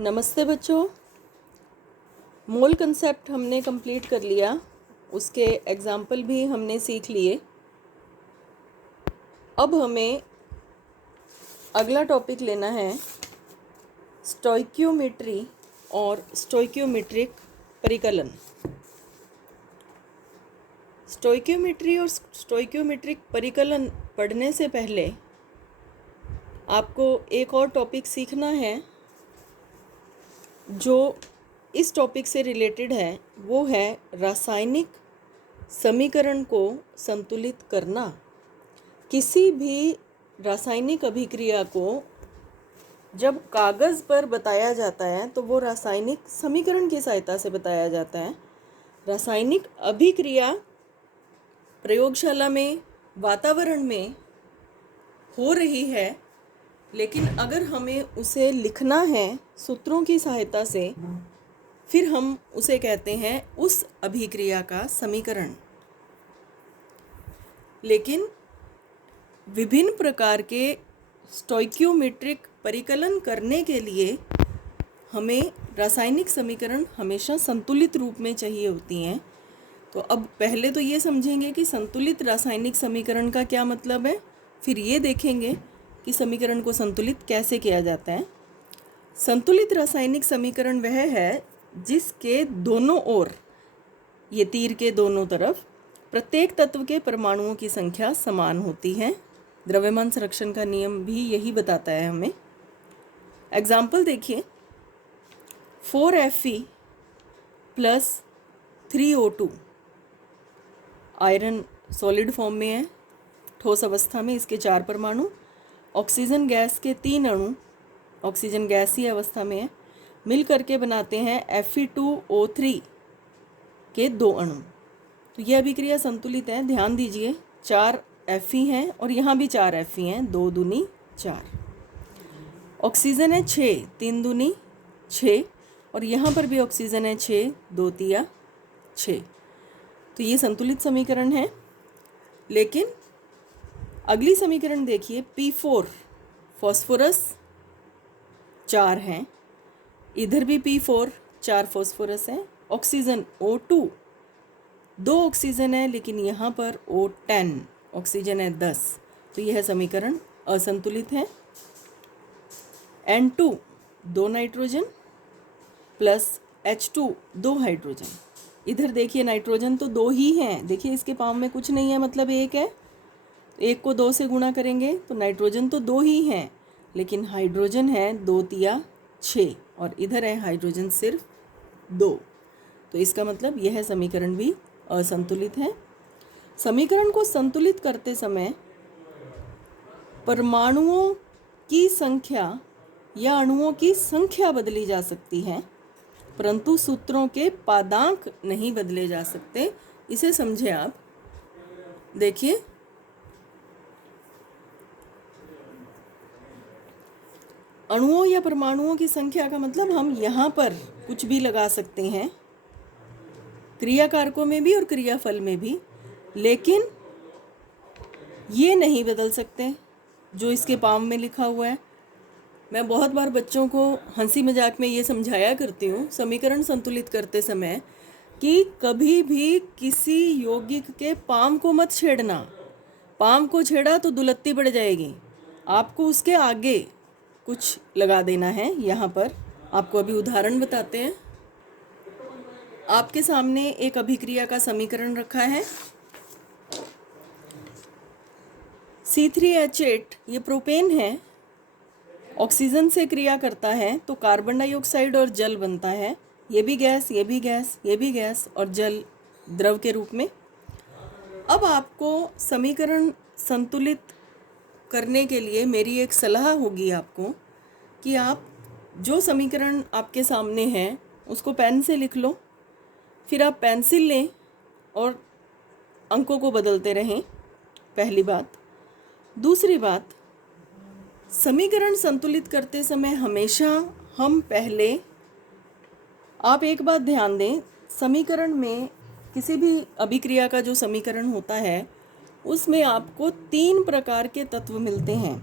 नमस्ते बच्चों। मोल कंसेप्ट हमने कंप्लीट कर लिया, उसके एग्जाम्पल भी हमने सीख लिए। अब हमें अगला टॉपिक लेना है स्टोइकियोमेट्री और स्टोइकियोमेट्रिक परिकलन। स्टोइकियोमेट्री और स्टोइकियोमेट्रिक परिकलन पढ़ने से पहले आपको एक और टॉपिक सीखना है जो इस टॉपिक से रिलेटेड है, वो है रासायनिक समीकरण को संतुलित करना। किसी भी रासायनिक अभिक्रिया को जब कागज़ पर बताया जाता है तो वो रासायनिक समीकरण की सहायता से बताया जाता है। रासायनिक अभिक्रिया प्रयोगशाला में, वातावरण में हो रही है, लेकिन अगर हमें उसे लिखना है सूत्रों की सहायता से, फिर हम उसे कहते हैं उस अभिक्रिया का समीकरण। लेकिन विभिन्न प्रकार के स्टोइकियोमेट्रिक परिकलन करने के लिए हमें रासायनिक समीकरण हमेशा संतुलित रूप में चाहिए होती हैं। तो अब पहले तो ये समझेंगे कि संतुलित रासायनिक समीकरण का क्या मतलब है, फिर ये देखेंगे कि समीकरण को संतुलित कैसे किया जाता है। संतुलित रासायनिक समीकरण वह है जिसके दोनों ओर, ये तीर के दोनों तरफ, प्रत्येक तत्व के परमाणुओं की संख्या समान होती है। द्रव्यमान संरक्षण का नियम भी यही बताता है हमें। एग्जाम्पल देखिए, 4Fe plus 3O2 iron solid form में है, ठोस अवस्था में इसके 4 परमाणु, ऑक्सीजन गैस के 3 अणु ऑक्सीजन गैसीय अवस्था में है, मिल करके बनाते हैं Fe2O3 के 2 अणु। तो यह अभिक्रिया संतुलित है। ध्यान दीजिए, 4 Fe हैं और यहाँ भी 4 Fe हैं, 2 दूनी 4। ऑक्सीजन है 6, 3 दूनी 6, और यहाँ पर भी ऑक्सीजन है 6, 2 तिया 6। तो ये संतुलित समीकरण है। लेकिन अगली समीकरण देखिए, P4 फॉस्फोरस 4 हैं, इधर भी P4 4 फॉस्फोरस है, ऑक्सीजन O2 2 ऑक्सीजन है, लेकिन यहाँ पर O10 ऑक्सीजन है 10। तो यह समीकरण असंतुलित है। N2 2 nitrogen plus H2 2 hydrogen. इधर देखिए नाइट्रोजन तो 2 ही हैं, देखिए इसके पाँव में कुछ नहीं है, मतलब 1 है। 1 को 2 से गुणा करेंगे तो नाइट्रोजन तो 2 ही हैं, लेकिन हाइड्रोजन है 2 तिया 6, और इधर है हाइड्रोजन सिर्फ 2। तो इसका मतलब यह समीकरण भी असंतुलित है। समीकरण को संतुलित करते समय परमाणुओं की संख्या या अणुओं की संख्या बदली जा सकती है, परंतु सूत्रों के पादांक नहीं बदले जा सकते। इसे समझे आप। देखिए, अणुओं या परमाणुओं की संख्या का मतलब हम यहाँ पर कुछ भी लगा सकते हैं, क्रियाकारकों में भी और क्रियाफल में भी, लेकिन ये नहीं बदल सकते जो इसके पाम में लिखा हुआ है। मैं बहुत बार बच्चों को हंसी मजाक में ये समझाया करती हूँ समीकरण संतुलित करते समय कि कभी भी किसी यौगिक के पाम को मत छेड़ना। पाम को छेड़ा तो दुलत्ती बढ़ जाएगी। आपको उसके आगे कुछ लगा देना है। यहाँ पर आपको अभी उदाहरण बताते हैं। आपके सामने एक अभिक्रिया का समीकरण रखा है। C3H8 ये प्रोपेन है, ऑक्सीजन से क्रिया करता है तो कार्बन डाइऑक्साइड और जल बनता है। ये भी गैस, ये भी गैस, ये भी गैस, और जल द्रव के रूप में। अब आपको समीकरण संतुलित करने के लिए मेरी एक सलाह होगी आपको कि आप जो समीकरण आपके सामने है उसको पेन से लिख लो, फिर आप पेंसिल लें और अंकों को बदलते रहें। पहली बात। दूसरी बात, समीकरण संतुलित करते समय हमेशा हम पहले, आप एक बात ध्यान दें, समीकरण में किसी भी अभिक्रिया का जो समीकरण होता है उसमें आपको 3 प्रकार के तत्व मिलते हैं।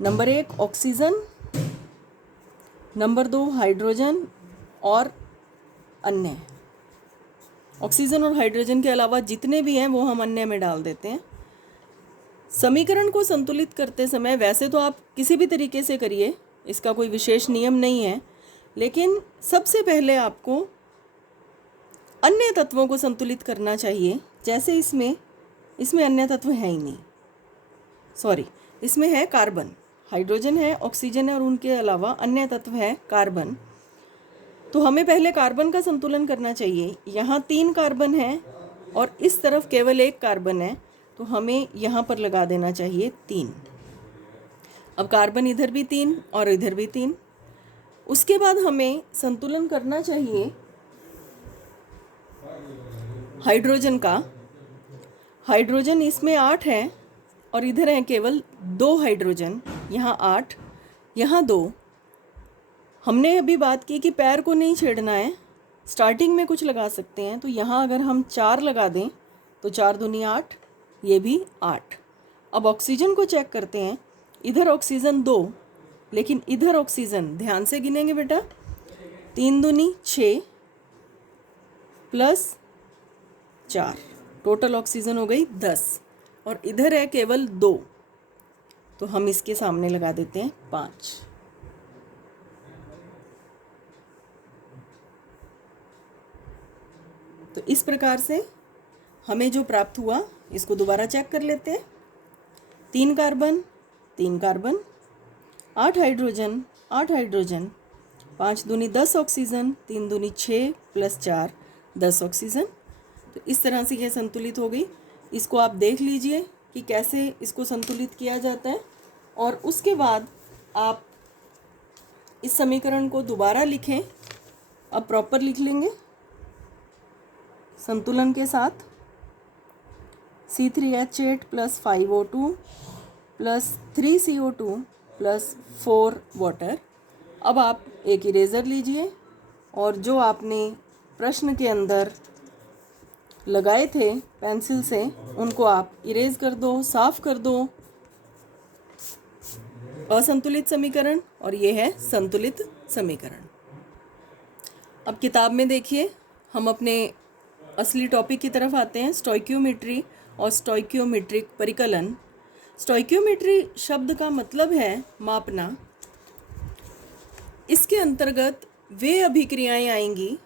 नंबर 1 ऑक्सीजन, नंबर 2 हाइड्रोजन और अन्य। ऑक्सीजन और हाइड्रोजन के अलावा जितने भी हैं वो हम अन्य में डाल देते हैं। समीकरण को संतुलित करते समय वैसे तो आप किसी भी तरीके से करिए, इसका कोई विशेष नियम नहीं है, लेकिन सबसे पहले आपको अन्य तत्वों को संतुलित करना चाहिए। जैसे इसमें अन्य तत्व है ही नहीं, सॉरी, इसमें है कार्बन, हाइड्रोजन है, ऑक्सीजन है और उनके अलावा अन्य तत्व है कार्बन। तो हमें पहले कार्बन का संतुलन करना चाहिए। यहाँ 3 कार्बन है और इस तरफ केवल 1 कार्बन है, तो हमें यहाँ पर लगा देना चाहिए 3। अब कार्बन इधर भी 3 और इधर भी 3। उसके बाद हमें संतुलन करना चाहिए हाइड्रोजन का। हाइड्रोजन इसमें 8 है और इधर है केवल 2 हाइड्रोजन, यहाँ 8, यहाँ 2। हमने अभी बात की कि पैर को नहीं छेड़ना है, स्टार्टिंग में कुछ लगा सकते हैं। तो यहाँ अगर हम 4 लगा दें तो 4 दूनी 8, ये भी 8। अब ऑक्सीजन को चेक करते हैं। इधर ऑक्सीजन 2, लेकिन इधर ऑक्सीजन, ध्यान से गिनेंगे बेटा, 3 दूनी 6 प्लस 4, टोटल ऑक्सीजन हो गई 10 और इधर है केवल 2, तो हम इसके सामने लगा देते हैं 5। तो इस प्रकार से हमें जो प्राप्त हुआ इसको दोबारा चेक कर लेते हैं। 3 कार्बन 3 कार्बन, 8 हाइड्रोजन 8 हाइड्रोजन, 5 दूनी 10 ऑक्सीजन, 3 दूनी 6 प्लस 4 10 ऑक्सीजन। तो इस तरह से यह संतुलित हो गई। इसको आप देख लीजिए कि कैसे इसको संतुलित किया जाता है और उसके बाद आप इस समीकरण को दोबारा लिखें। अब प्रॉपर लिख लेंगे संतुलन के साथ। C3H8 plus 5O2 plus 3CO2 plus 4 water. अब आप एक इरेज़र लीजिए और जो आपने प्रश्न के अंदर लगाए थे पेंसिल से, उनको आप इरेज कर दो, साफ कर दो। असंतुलित समीकरण और ये है संतुलित समीकरण। अब किताब में देखिए, हम अपने असली टॉपिक की तरफ आते हैं, स्टोइकियोमेट्री और स्टोइकियोमेट्रिक परिकलन। स्टोइकियोमेट्री शब्द का मतलब है मापना। इसके अंतर्गत वे अभिक्रियाएं आएंगी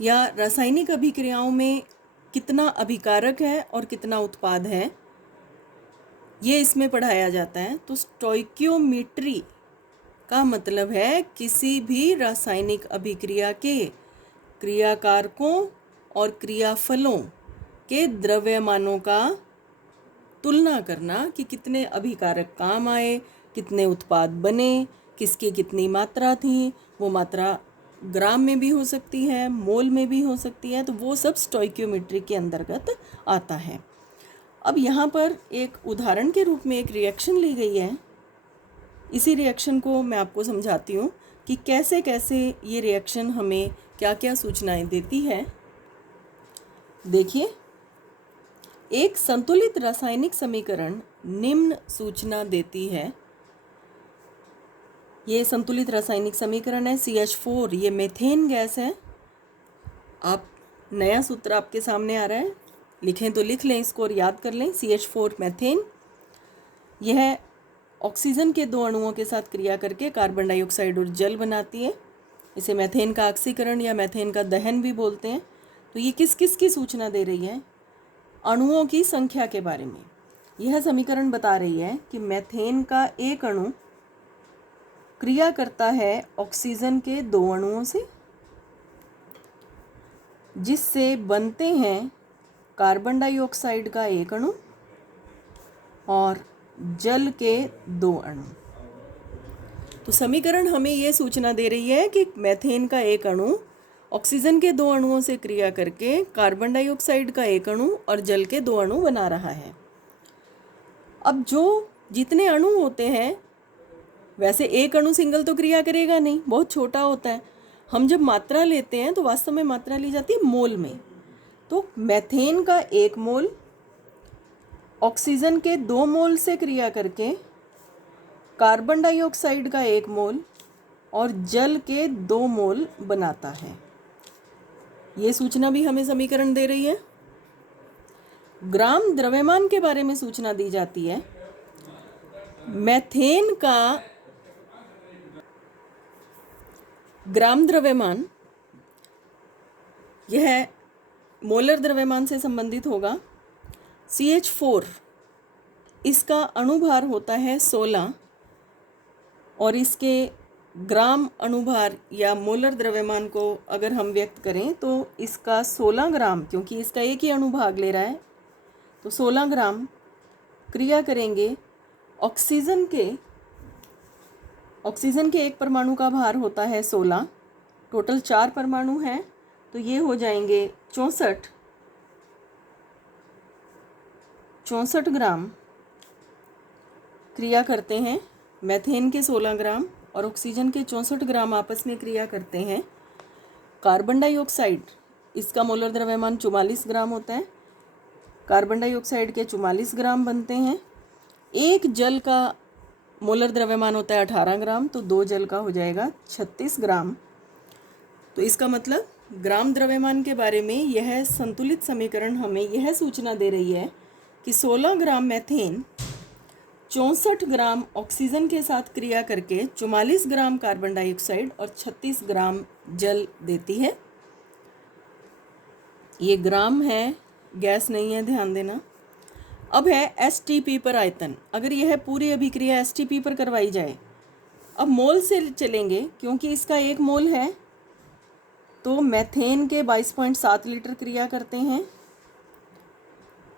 या रासायनिक अभिक्रियाओं में कितना अभिकारक है और कितना उत्पाद है, ये इसमें पढ़ाया जाता है। तो स्टोइकियोमेट्री का मतलब है किसी भी रासायनिक अभिक्रिया के क्रियाकारकों और क्रियाफलों के द्रव्यमानों का तुलना करना कि कितने अभिकारक काम आए, कितने उत्पाद बने, किसकी कितनी मात्रा थी। वो मात्रा ग्राम में भी हो सकती है, मोल में भी हो सकती है, तो वो सब स्टोइकियोमेट्री के अंतर्गत आता है। अब यहाँ पर एक उदाहरण के रूप में एक रिएक्शन ली गई है। इसी रिएक्शन को मैं आपको समझाती हूँ कि कैसे कैसे ये रिएक्शन हमें क्या क्या सूचनाएं देती है। देखिए, एक संतुलित रासायनिक समीकरण निम्न सूचना देती है। ये संतुलित रासायनिक समीकरण है CH4, ये मेथेन गैस है। आप नया सूत्र आपके सामने आ रहा है, लिखें तो लिख लें इसको और याद कर लें। CH4 मेथेन, यह ऑक्सीजन के 2 अणुओं के साथ क्रिया करके कार्बन डाइऑक्साइड और जल बनाती है। इसे मेथेन का ऑक्सीकरण या मेथेन का दहन भी बोलते हैं। तो ये किस किस की सूचना दे रही है? अणुओं की संख्या के बारे में। यह समीकरण बता रही है कि मेथेन का एक अणु क्रिया करता है ऑक्सीजन के 2 अणुओं से, जिससे बनते हैं कार्बन डाइऑक्साइड का एक अणु और जल के 2 अणु। तो समीकरण हमें ये सूचना दे रही है कि मेथेन का एक अणु ऑक्सीजन के 2 अणुओं से क्रिया करके कार्बन डाइऑक्साइड का एक अणु और जल के 2 अणु बना रहा है। अब जितने अणु होते हैं, वैसे एक अणु सिंगल तो क्रिया करेगा नहीं, बहुत छोटा होता है। हम जब मात्रा लेते हैं तो वास्तव में मात्रा ली जाती है मोल में। तो मेथेन का 1 मोल ऑक्सीजन के 2 मोल से क्रिया करके कार्बन डाइऑक्साइड का 1 मोल और जल के 2 मोल बनाता है। ये सूचना भी हमें समीकरण दे रही है। ग्राम द्रव्यमान के बारे में सूचना दी जाती है। मेथेन का ग्राम द्रव्यमान यह मोलर द्रव्यमान से संबंधित होगा। CH4 इसका अणुभार होता है 16 और इसके ग्राम अणुभार या मोलर द्रव्यमान को अगर हम व्यक्त करें तो इसका 16 ग्राम, क्योंकि इसका एक ही अणुभाग ले रहा है, तो 16 ग्राम क्रिया करेंगे। ऑक्सीजन के एक परमाणु का भार होता है 16, टोटल 4 परमाणु हैं, तो ये हो जाएंगे 64 ग्राम क्रिया करते हैं। मेथेन के 16 ग्राम और ऑक्सीजन के 64 ग्राम आपस में क्रिया करते हैं। कार्बन डाइऑक्साइड इसका मोलर द्रव्यमान 44 ग्राम होता है। कार्बन डाइऑक्साइड के 44 ग्राम बनते हैं। एक जल का मोलर द्रव्यमान होता है 18 ग्राम, तो 2 जल का हो जाएगा 36 ग्राम। तो इसका मतलब ग्राम द्रव्यमान के बारे में यह संतुलित समीकरण हमें यह सूचना दे रही है कि 16 ग्राम मेथेन 64 ग्राम ऑक्सीजन के साथ क्रिया करके 44 ग्राम कार्बन डाइऑक्साइड और 36 ग्राम जल देती है। ये ग्राम है, गैस नहीं है, ध्यान देना। अब है STP पर आयतन। अगर यह पूरी अभिक्रिया STP पर करवाई जाए, अब मोल से चलेंगे, क्योंकि इसका 1 मोल है, तो मेथेन के 22.7 लीटर क्रिया करते हैं।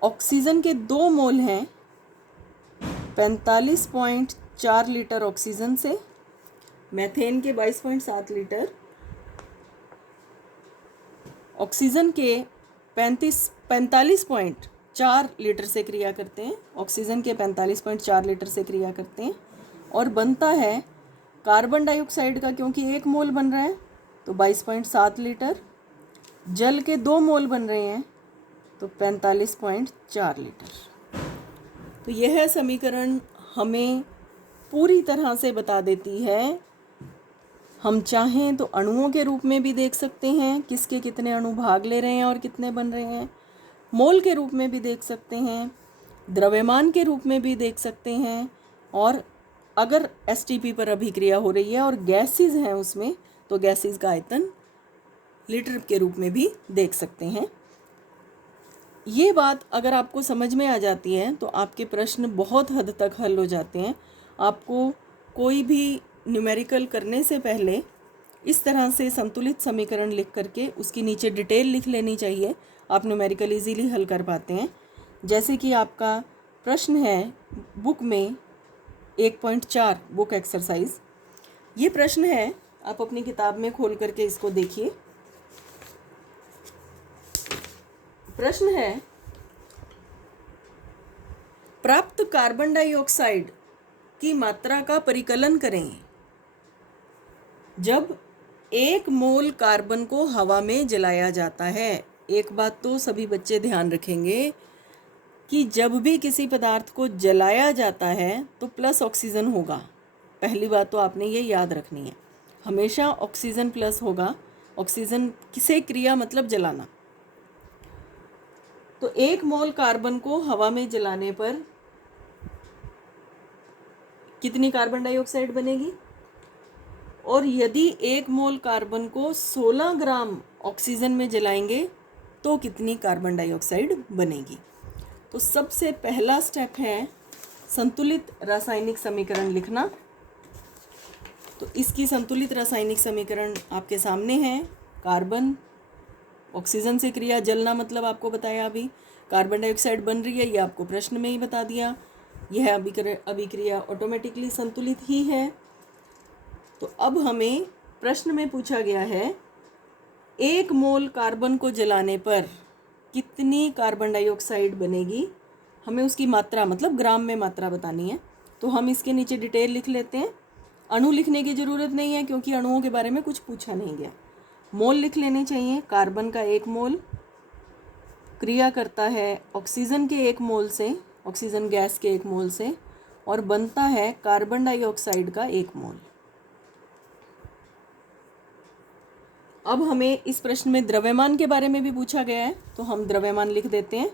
ऑक्सीजन के 2 मोल हैं, 45.4 लीटर ऑक्सीजन से। मेथेन के 22.7 लीटर, ऑक्सीजन के 45.4 लीटर से क्रिया करते हैं। ऑक्सीजन के 45.4 लीटर से क्रिया करते हैं और बनता है कार्बन डाइऑक्साइड का, क्योंकि 1 मोल बन रहा है तो 22.7 लीटर। जल के 2 मोल बन रहे हैं तो 45.4 लीटर। तो यह समीकरण हमें पूरी तरह से बता देती है। हम चाहें तो अणुओं के रूप में भी देख सकते हैं, किसके कितने अणु भाग ले रहे हैं और कितने बन रहे हैं। मोल के रूप में भी देख सकते हैं, द्रव्यमान के रूप में भी देख सकते हैं, और अगर STP पर अभिक्रिया हो रही है और गैसेस हैं उसमें, तो गैसेस का आयतन लीटर के रूप में भी देख सकते हैं। ये बात अगर आपको समझ में आ जाती है तो आपके प्रश्न बहुत हद तक हल हो जाते हैं। आपको कोई भी न्यूमेरिकल करने से पहले इस तरह से संतुलित समीकरण लिख करके उसकी नीचे डिटेल लिख लेनी चाहिए। आप न्यूमेरिकल इजीली हल कर पाते हैं। जैसे कि आपका प्रश्न है बुक में 1.4 बुक एक्सरसाइज, ये प्रश्न है, आप अपनी किताब में खोल करके इसको देखिए। प्रश्न है, प्राप्त कार्बन डाइऑक्साइड की मात्रा का परिकलन करें जब 1 मोल कार्बन को हवा में जलाया जाता है। एक बात तो सभी बच्चे ध्यान रखेंगे कि जब भी किसी पदार्थ को जलाया जाता है तो प्लस ऑक्सीजन होगा। पहली बात तो आपने ये याद रखनी है, हमेशा ऑक्सीजन प्लस होगा। ऑक्सीजन से क्रिया मतलब जलाना। तो 1 मोल कार्बन को हवा में जलाने पर कितनी कार्बन डाइऑक्साइड बनेगी, और यदि 1 मोल कार्बन को 16 ग्राम ऑक्सीजन में जलाएंगे तो कितनी कार्बन डाइऑक्साइड बनेगी। तो सबसे पहला स्टेप है संतुलित रासायनिक समीकरण लिखना। तो इसकी संतुलित रासायनिक समीकरण आपके सामने है। कार्बन ऑक्सीजन से क्रिया, जलना मतलब आपको बताया अभी, कार्बन डाइऑक्साइड बन रही है, ये आपको प्रश्न में ही बता दिया। यह अभिक्रिया ऑटोमेटिकली संतुलित ही है। तो अब हमें प्रश्न में पूछा गया है 1 मोल कार्बन को जलाने पर कितनी कार्बन डाइऑक्साइड बनेगी, हमें उसकी मात्रा मतलब ग्राम में मात्रा बतानी है। तो हम इसके नीचे डिटेल लिख लेते हैं। अणु लिखने की ज़रूरत नहीं है क्योंकि अणुओं के बारे में कुछ पूछा नहीं गया। मोल लिख लेने चाहिए। कार्बन का 1 मोल क्रिया करता है ऑक्सीजन के 1 मोल से, ऑक्सीजन गैस के 1 मोल से, और बनता है कार्बन डाइऑक्साइड का 1 मोल। अब हमें इस प्रश्न में द्रव्यमान के बारे में भी पूछा गया है, तो हम द्रव्यमान लिख देते हैं।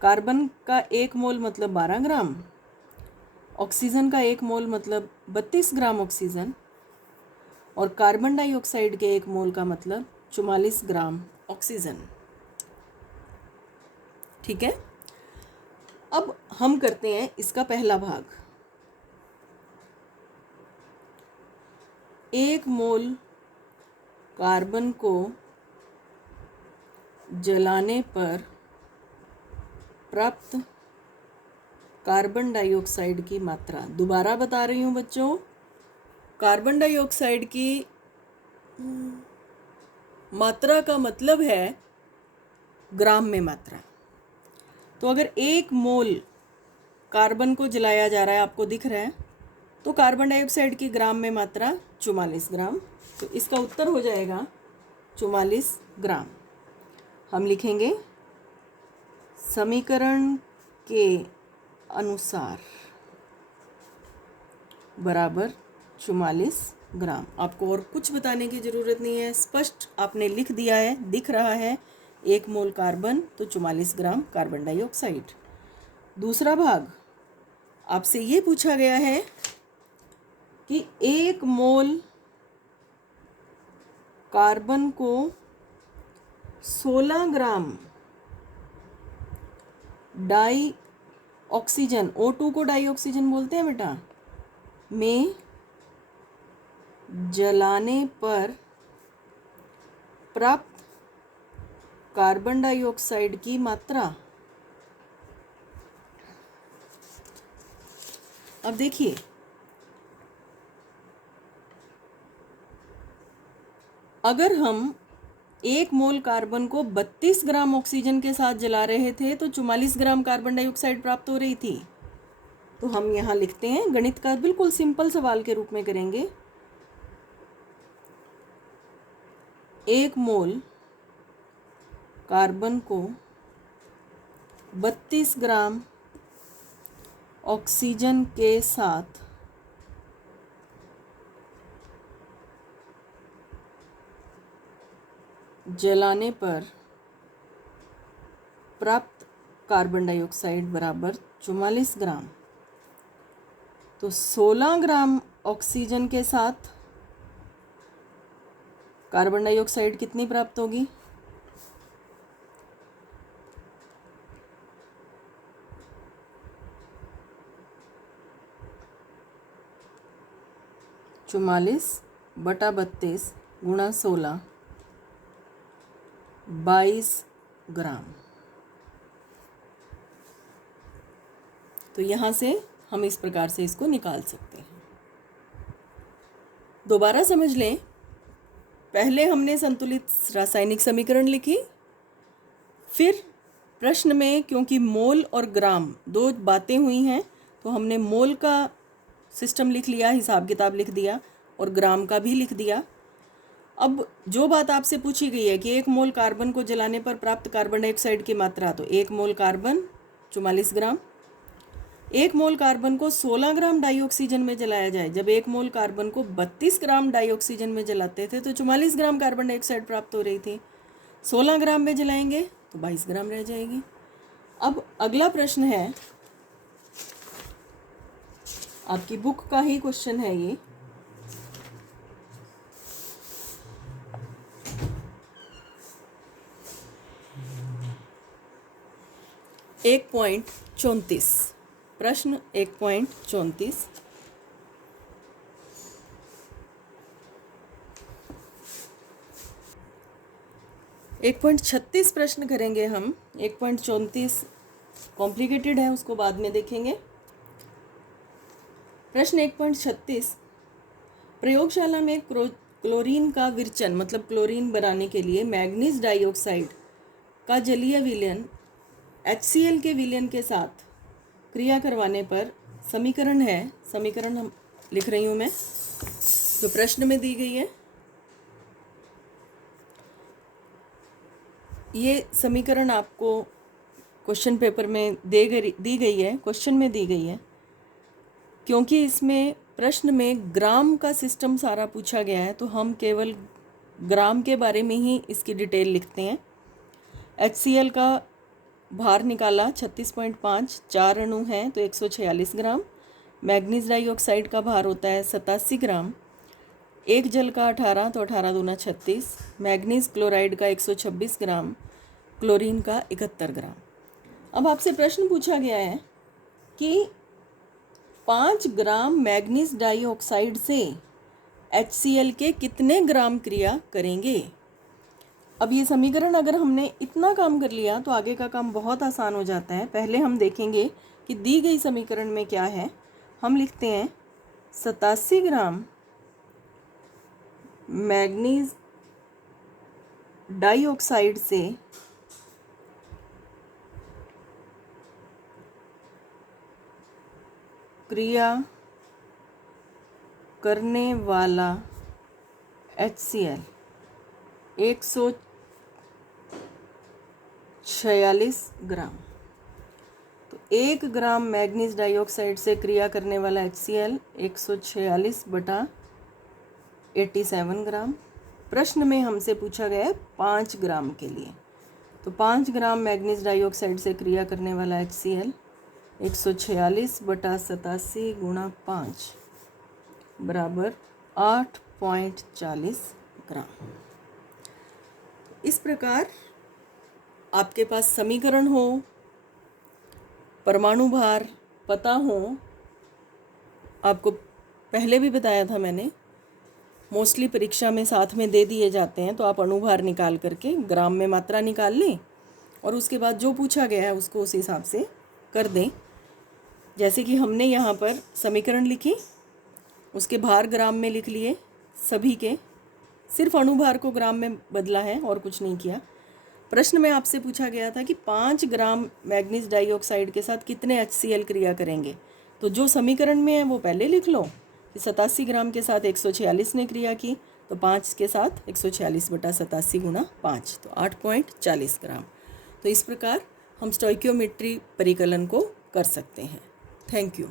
कार्बन का 1 मोल मतलब 12 ग्राम, ऑक्सीजन का 1 मोल मतलब 32 ग्राम ऑक्सीजन, और कार्बन डाइऑक्साइड के 1 मोल का मतलब 44 ग्राम ऑक्सीजन। ठीक है, अब हम करते हैं इसका पहला भाग। 1 मोल कार्बन को जलाने पर प्राप्त कार्बन डाइऑक्साइड की मात्रा। दोबारा बता रही हूँ बच्चों, कार्बन डाइऑक्साइड की मात्रा का मतलब है ग्राम में मात्रा। तो अगर 1 मोल कार्बन को जलाया जा रहा है, आपको दिख रहा है, तो कार्बन डाइऑक्साइड की ग्राम में मात्रा 44 ग्राम। तो इसका उत्तर हो जाएगा 44 ग्राम। हम लिखेंगे समीकरण के अनुसार बराबर 44 ग्राम। आपको और कुछ बताने की ज़रूरत नहीं है, स्पष्ट आपने लिख दिया है, दिख रहा है 1 मोल कार्बन तो 44 ग्राम कार्बन डाइऑक्साइड। दूसरा भाग, आपसे ये पूछा गया है कि 1 मोल कार्बन को 16 ग्राम डाई ऑक्सीजन, O2 को डाई ऑक्सीजन बोलते हैं बेटा, में जलाने पर प्राप्त कार्बन डाइऑक्साइड की मात्रा। अब देखिए, अगर हम 1 मोल कार्बन को 32 ग्राम ऑक्सीजन के साथ जला रहे थे तो 44 ग्राम कार्बन डाइऑक्साइड प्राप्त हो रही थी। तो हम यहाँ लिखते हैं, गणित का बिल्कुल सिंपल सवाल के रूप में करेंगे। 1 मोल कार्बन को 32 ग्राम ऑक्सीजन के साथ जलाने पर प्राप्त कार्बन डाइऑक्साइड बराबर 44 ग्राम। तो 16 ग्राम ऑक्सीजन के साथ कार्बन डाइऑक्साइड कितनी प्राप्त होगी? चुम्मालीस बटा 32 गुणा 16, 22 ग्राम। तो यहाँ से हम इस प्रकार से इसको निकाल सकते हैं। दोबारा समझ लें, पहले हमने संतुलित रासायनिक समीकरण लिखी, फिर प्रश्न में क्योंकि मोल और ग्राम दो बातें हुई हैं तो हमने मोल का सिस्टम लिख लिया, हिसाब किताब लिख दिया, और ग्राम का भी लिख दिया। अब जो बात आपसे पूछी गई है कि 1 मोल कार्बन को जलाने पर प्राप्त कार्बन डाइऑक्साइड की मात्रा, तो 1 मोल कार्बन 44 ग्राम। 1 मोल कार्बन को 16 ग्राम डाइऑक्सीजन में जलाया जाए, जब 1 मोल कार्बन को 32 ग्राम डाइऑक्सीजन में जलाते थे तो 44 ग्राम कार्बन डाइऑक्साइड प्राप्त हो रही थी। 16 ग्राम में जलाएंगे तो 22 ग्राम रह जाएगी। अब अगला प्रश्न है, आपकी बुक का ही क्वेश्चन है ये। एक पॉइंट 34, प्रश्न 1.34। एक 1.36 प्रश्न करेंगे हम। 1.34 कॉम्प्लिकेटेड है, उसको बाद में देखेंगे। प्रश्न 1.36, प्रयोगशाला में क्लोरीन का विरचन मतलब क्लोरीन बनाने के लिए मैग्नीज डाइऑक्साइड का जलीय विलयन HCl के विलयन के साथ क्रिया करवाने पर समीकरण है, समीकरण हम लिख रही हूँ मैं, जो प्रश्न में दी गई है। ये समीकरण आपको क्वेश्चन पेपर में दी गई है, क्वेश्चन में दी गई है, क्योंकि इसमें प्रश्न में ग्राम का सिस्टम सारा पूछा गया है, तो हम केवल ग्राम के बारे में ही इसकी डिटेल लिखते हैं। HCl का भार निकाला 36.5, 4 अणु हैं तो 146 ग्राम। मैग्नीज डाइऑक्साइड का भार होता है 87 ग्राम। एक जल का 18 तो 18 दूना 36। मैग्नीज क्लोराइड का 126 ग्राम। क्लोरीन का 71 ग्राम। अब आपसे प्रश्न पूछा गया है कि 5 ग्राम मैग्नीज डाइऑक्साइड से HCl के कितने ग्राम क्रिया करेंगे। अब ये समीकरण अगर हमने इतना काम कर लिया तो आगे का काम बहुत आसान हो जाता है। पहले हम देखेंगे कि दी गई समीकरण में क्या है। हम लिखते हैं 87 ग्राम मैग्नीज डाइऑक्साइड से क्रिया करने वाला HCl 146 ग्राम। तो 1 ग्राम मैग्नीज डाइऑक्साइड से क्रिया करने वाला HCl 146/87 ग्राम। प्रश्न में हमसे पूछा गया है 5 ग्राम के लिए। तो 5 ग्राम मैग्नीज डाइऑक्साइड से क्रिया करने वाला HCl 146/87 × 5 बराबर 8.40 ग्राम। इस प्रकार आपके पास समीकरण हो, परमाणु भार पता हो। आपको पहले भी बताया था मैंने, मोस्टली परीक्षा में साथ में दे दिए जाते हैं, तो आप अणुभार निकाल करके ग्राम में मात्रा निकाल लें और उसके बाद जो पूछा गया है उसको उस हिसाब से कर दें। जैसे कि हमने यहाँ पर समीकरण लिखी, उसके भार ग्राम में लिख लिए सभी के, सिर्फ अणुभार को ग्राम में बदला है और कुछ नहीं किया। प्रश्न में आपसे पूछा गया था कि 5 ग्राम मैग्नीज डाइऑक्साइड के साथ कितने HCl क्रिया करेंगे। तो जो समीकरण में है वो पहले लिख लो कि 87 ग्राम के साथ 146 ने क्रिया की, तो 5 के साथ 146/87 × 5 तो 8.40 ग्राम। तो इस प्रकार हम स्टोइकियोमेट्री परिकलन को कर सकते हैं। Thank you.